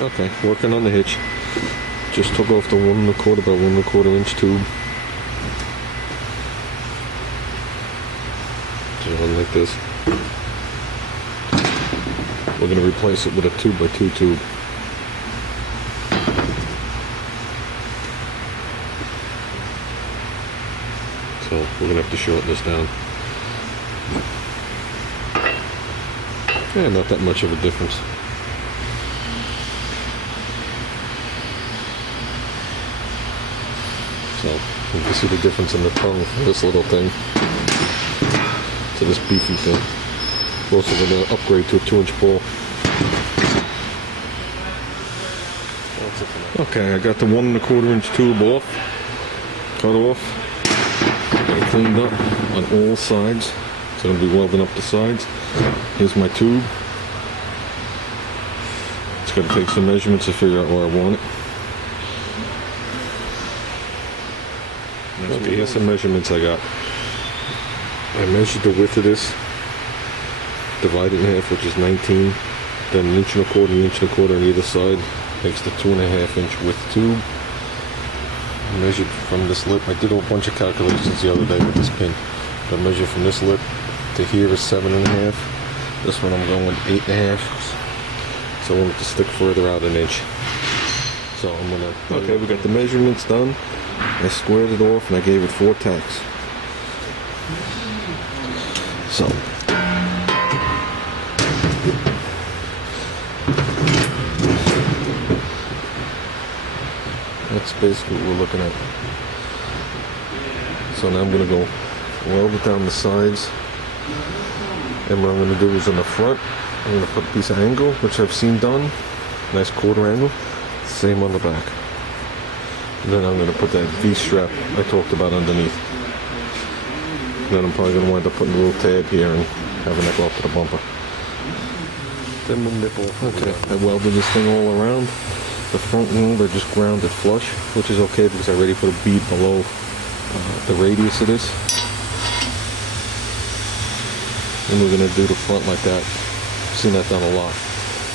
Okay, working on the hitch. Just took off the 1 1/4 by 1 1/4 inch tube. Just run like this. We're going to replace it with a 2 by 2 tube. So we're going to have to shorten this down. Yeah, not that much of a difference. So you can see the difference in the tongue from this little thing to this beefy thing. We're also going to upgrade to a 2-inch ball. Okay, I got the 1 1/4 inch tube off, cut off, got it cleaned up on all sides. It's going to be welding up the sides. Here's my tube. It's going to take some measurements to figure out where I want it. Okay, here's some measurements I got. I measured the width of this, divided in half, which is 19, then 1 1/4 inch, 1 1/4 on either side, makes the 2.5 inch width tube. I measured from this lip. I did a bunch of calculations the other day with this pin. I measured from this lip to here is 7.5. This one I'm going with 8.5. So I want it to stick further out 1 inch. So I'm gonna. Okay, we got the measurements done. I squared it off and I gave it 4 tacks. So that's basically what we're looking at. So now I'm going to go weld it down the sides, and what I'm going to do is on the front I'm going to put a piece of angle, which I've seen done, nice 1/4 angle, same on the back. And then I'm going to put that V-strap I talked about underneath. And then I'm probably going to wind up putting a little tab here and having that go up to the bumper. Then we'll nipple. Okay, I welded this thing all around. The front wheel I just grounded flush, which is okay because I already put a bead below the radius of this. And we're going to do the front like that. I've seen that done a lot.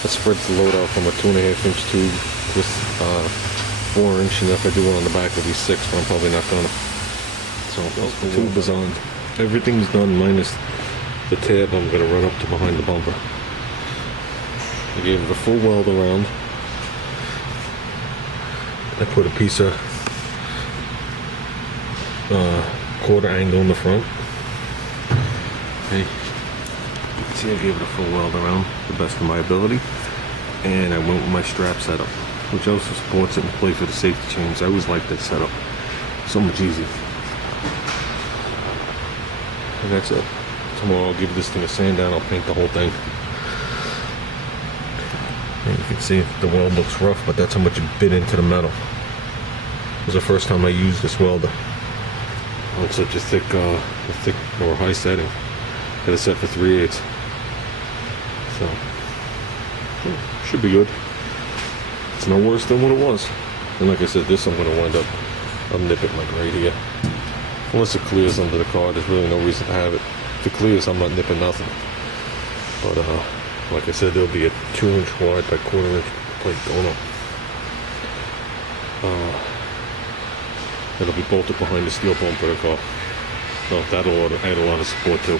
That spreads the load out from a 2.5 inch tube with 4 inch, and if I do one on the back it'll be 6, but I'm probably not gonna. So the tube is on. Everything's done minus the tab I'm gonna run up to behind the bumper. I gave it a full weld around. I put a piece of 1/4 angle in the front. Okay. You can see I gave it a full weld around the best of my ability. And I went with my strap setup, which also supports it in play for the safety chains. I always like that setup. So much easier. And that's it. Tomorrow I'll give this thing a sand down. I'll paint the whole thing. And you can see the weld looks rough, but that's how much it bit into the metal. It was the first time I used this welder on such a thick or high setting. Got it set for 3/8. So should be good. It's no worse than what it was. And like I said, this I'm going to wind up, I'll nip it like right here. Unless it clears under the car, there's really no reason to have it. If it clears, I'm not nipping nothing. But like I said, there'll be a 2-inch wide by 1/4 inch plate going up. It'll be bolted behind the steel bumper of the car. So that'll add a lot of support too.